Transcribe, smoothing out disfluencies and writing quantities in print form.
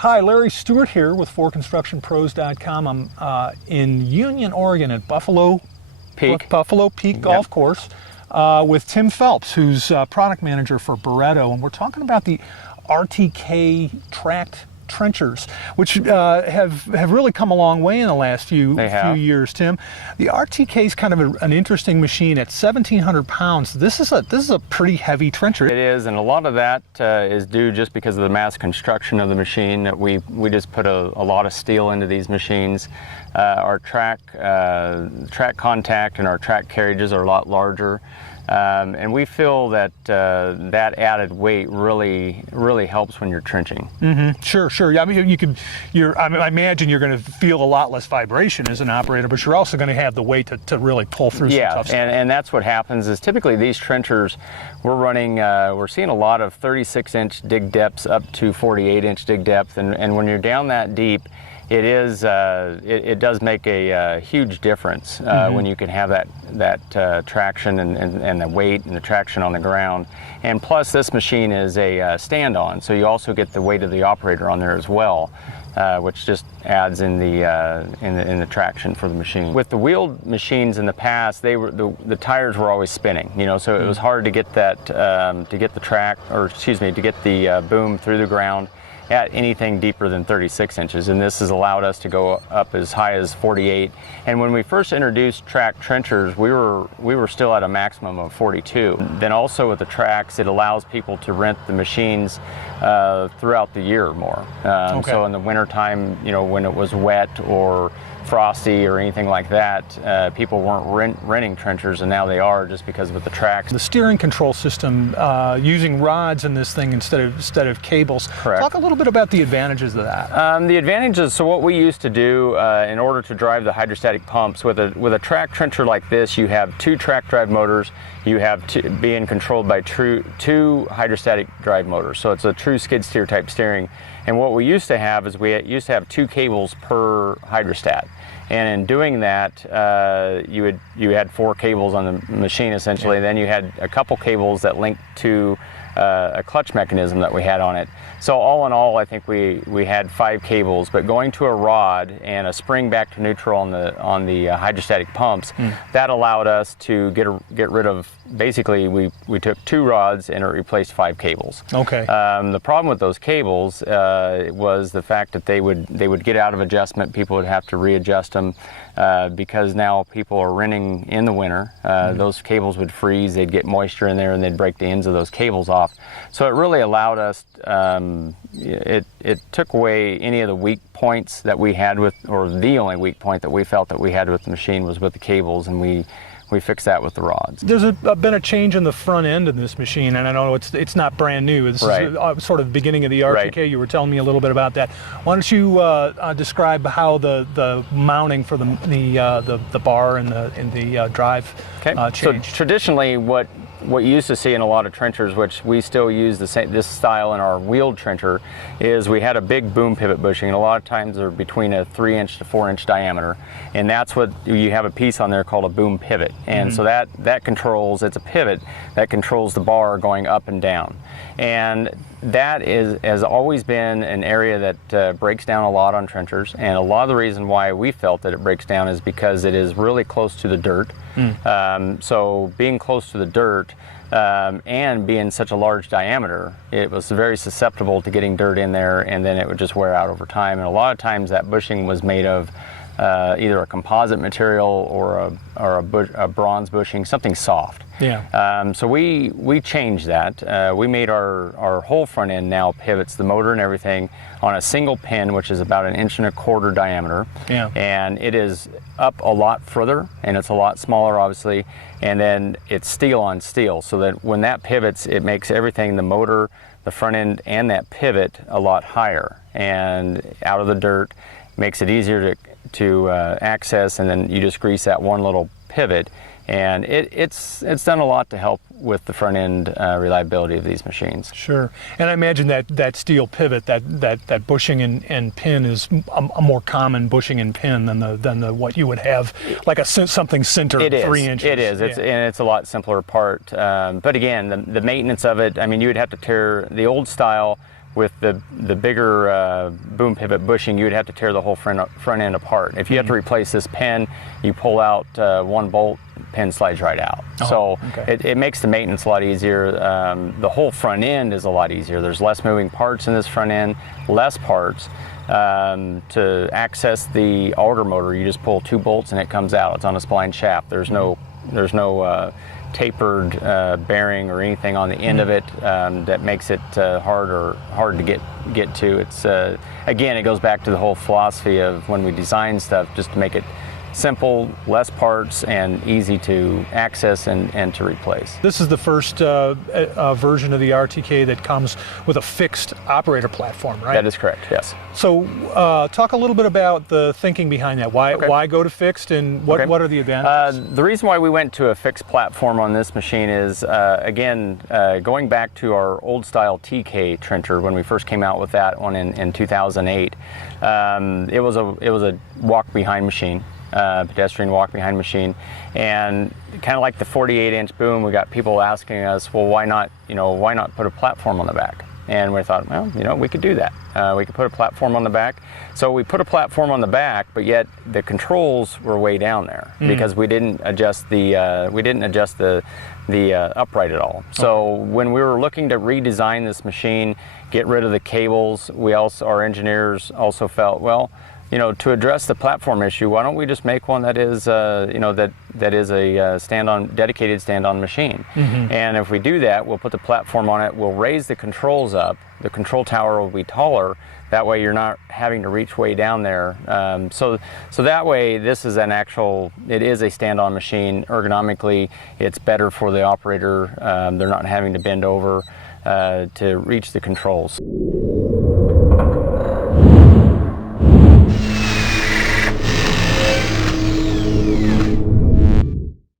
Hi, Larry Stewart here with ForConstructionPros.com. I'm in Union, Oregon at Buffalo Peak Golf Course with Tim Phelps, who's product manager for Barreto, and we're talking about the RTK tracked trenchers, which have really come a long way in the last few years, Tim. The RTK is kind of an interesting machine at 1,700 pounds. This is a pretty heavy trencher. It is, and a lot of that is due just because of the mass construction of the machine. We just put a lot of steel into these machines. Our track contact and our track carriages are a lot larger. And we feel that that added weight really helps when you're trenching. Mm-hmm. Sure. I mean, I imagine you're going to feel a lot less vibration as an operator, but you're also going to have the weight to really pull through some tough stuff. And that's what happens is typically these trenchers, we're seeing a lot of 36-inch dig depths up to 48-inch dig depth, and when you're down that deep, it does make a huge difference when you can have that traction and the weight and the traction on the ground. And plus, this machine is a stand-on, so you also get the weight of the operator on there as well, which just adds in the traction for the machine. With the wheeled machines in the past, the tires were always spinning, so it was hard to get that to get the boom through the ground at anything deeper than 36 inches, and this has allowed us to go up as high as 48. And when we first introduced track trenchers, we were still at a maximum of 42. Then also with the tracks, it allows people to rent the machines throughout the year more. So in the wintertime, when it was wet or frosty or anything like that, people weren't renting trenchers, and now they are, just because of the tracks. The steering control system, using rods in this thing instead of cables. Correct. Talk a little bit about the advantages of that. The advantages, so what we used to do in order to drive the hydrostatic pumps, with a track trencher like this, you have two track drive motors, you have being controlled by two hydrostatic drive motors, so it's a true skid steer type steering. And what we used to have is we used to have two cables per hydrostat. And in doing that, you had four cables on the machine essentially. Yeah. Then you had a couple cables that linked to a clutch mechanism that we had on it. So all in all, I think we had 5 cables, but going to a rod and a spring back to neutral on the hydrostatic pumps, that allowed us to get rid of, basically we took 2 rods and it replaced 5 cables. Okay. The problem with those cables was the fact that they would get out of adjustment. People would have to readjust them because now people are renting in the winter. Those cables would freeze, they'd get moisture in there, and they'd break the ends of those cables off. So it really allowed us, it took away any of the weak points that we had or the only weak point that we felt that we had with the machine was with the cables, and we fixed that with the rods. There's been a change in the front end of this machine, and I know it's not brand new. This is sort of the beginning of the RTK. Right. You were telling me a little bit about that. Why don't you describe how the mounting for the bar and the drive changed? So traditionally, what you used to see in a lot of trenchers, which we still use this style in our wheeled trencher, is we had a big boom pivot bushing, and a lot of times they're between a 3-inch to 4-inch diameter, and that's what you have a piece on there called a boom pivot, and so that controls, it's a pivot that controls the bar going up and down, and that has always been an area that breaks down a lot on trenchers, and a lot of the reason why we felt that it breaks down is because it is really close to the dirt. So being close to the dirt and being such a large diameter, it was very susceptible to getting dirt in there, and then it would just wear out over time. And a lot of times that bushing was made of either a composite material or a bronze bushing, something soft. Yeah. So we changed that. We made our whole front end now pivots, the motor and everything, on a single pin, which is about 1.25 inch diameter. Yeah. And it is up a lot further, and it's a lot smaller, obviously. And then it's steel on steel, so that when that pivots, it makes everything, the motor, the front end, and that pivot a lot higher and out of the dirt. Makes it easier to access, and then you just grease that one little pivot, and it's done a lot to help with the front end reliability of these machines. Sure, and I imagine that steel pivot, that bushing and pin is a more common bushing and pin than the what you would have, like something centered 3 inches. It is. And it's a lot simpler part. But again, the maintenance of it. I mean, you would have to tear the old style. with the bigger boom pivot bushing, you would have to tear the whole front end apart. If you have to replace this pin, you pull out one bolt, pin slides right out. So it makes the maintenance a lot easier. The whole front end is a lot easier. There's less moving parts in this front end, less parts. To access the auger motor, you just pull 2 bolts and it comes out. It's on a spline shaft. There's no tapered bearing or anything on the end of it that makes it hard to get to. It's again, it goes back to the whole philosophy of when we design stuff, just to make it simple, less parts, and easy to access and to replace. This is the first version of the RTK that comes with a fixed operator platform, right? That is correct, yes. So talk a little bit about the thinking behind that. Why go to fixed, and what are the advantages? The reason why we went to a fixed platform on this machine is, again, going back to our old style TK trencher when we first came out with that one in 2008. It was a walk behind machine. Pedestrian walk behind machine, and kind of like the 48-inch boom, we got people asking us, well, why not put a platform on the back? And we thought, well, we could do that. We could put a platform on the back. So we put a platform on the back, but yet the controls were way down there because we didn't adjust the upright at all. So when we were looking to redesign this machine, get rid of the cables, our engineers also felt, well, to address the platform issue, why don't we just make one that is, that is a dedicated stand-on machine? And if we do that, we'll put the platform on it. We'll raise the controls up. The control tower will be taller. That way, you're not having to reach way down there. So that way, this is it is a stand-on machine. Ergonomically, it's better for the operator. They're not having to bend over to reach the controls.